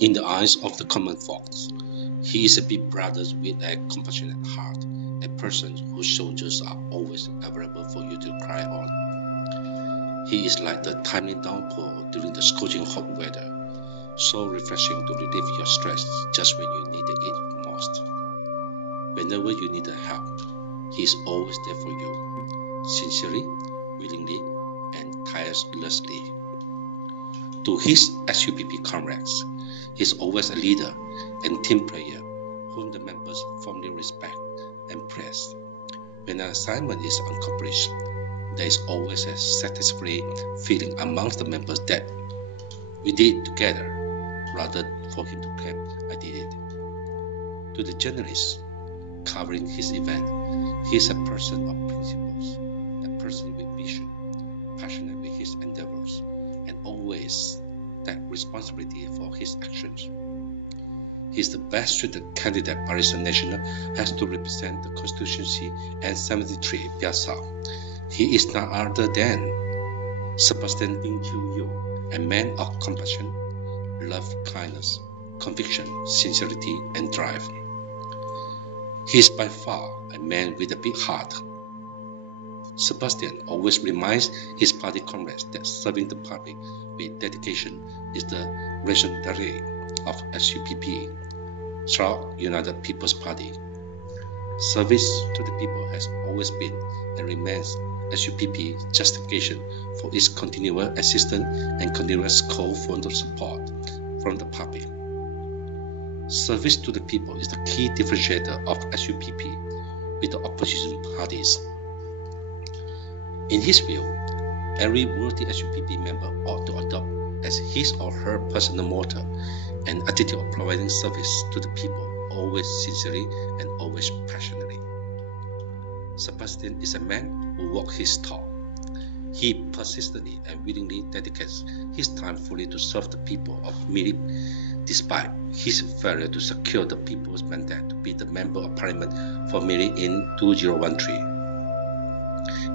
In the eyes of the common folks, he is a big brother with a compassionate heart, a person whose shoulders are always available for you to cry on. He is like the timely downpour during the scorching hot weather, so refreshing to relieve your stress just when you needed it most. Whenever you need help, he is always there for you, sincerely, willingly, and tirelessly. To his SUPP comrades, he is always a leader and team player whom the members firmly respect and praise. When an assignment is accomplished, there is always a satisfying feeling amongst the members that we did it together, rather for him to claim I did it. To the journalists covering his event, he is a person of principles, a person with vision, passionate with his endeavors, and always take responsibility for his actions. He is the best suited candidate Barisan Nasional has to represent the constituency and 73 Biasa. He is none other than Sebastian Ping Chiu Yu, a man of compassion, love, kindness, conviction, sincerity, and drive. He is by far a man with a big heart. Sebastian always reminds his party comrades that serving the public with dedication is the raison d'etre of SUPP, Sarawak United People's Party. Service to the people has always been and remains SUPP's justification for its continual assistance and continuous call for the support from the public. Service to the people is the key differentiator of SUPP with the opposition parties. In his view, every worthy SUPP member ought to adopt as his or her personal motto an attitude of providing service to the people, always sincerely and always passionately. Sebastian is a man who walks his talk. He persistently and willingly dedicates his time fully to serve the people of Miri, despite his failure to secure the people's mandate to be the Member of Parliament for Miri in 2013.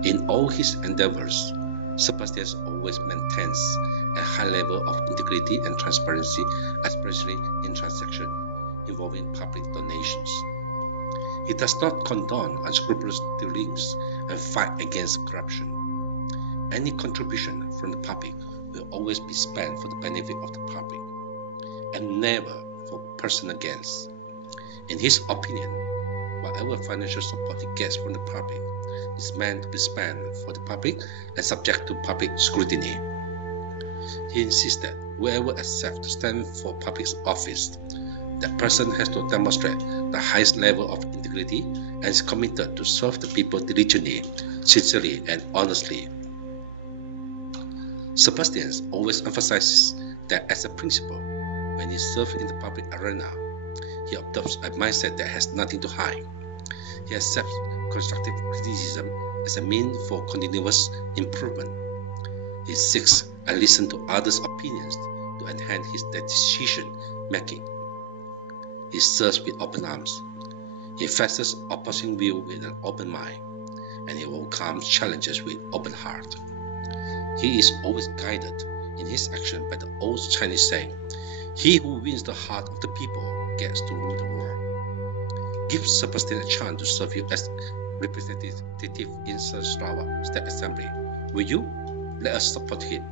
In all his endeavors, Sebastian always maintains a high level of integrity and transparency, especially in transactions involving public donations. He does not condone unscrupulous dealings and fight against corruption. Any contribution from the public will always be spent for the benefit of the public, and never for personal gains. In his opinion, whatever financial support he gets from the public is meant to be spent for the public and subject to public scrutiny. He insists that whoever accepts to stand for public office, that person has to demonstrate the highest level of integrity and is committed to serve the people diligently, sincerely, and honestly. Sebastian always emphasizes that as a principle, when he serves in the public arena, he adopts a mindset that has nothing to hide. He accepts constructive criticism as a means for continuous improvement. He seeks and listens to others' opinions to enhance his decision making. He serves with open arms. He faces opposing views with an open mind, and he welcomes challenges with open heart. He is always guided in his action by the old Chinese saying, "He who wins the heart of the people gets to rule the world." Give Sebastian a chance to serve you as representative in Sarawak State Assembly. Will you? Let us support him.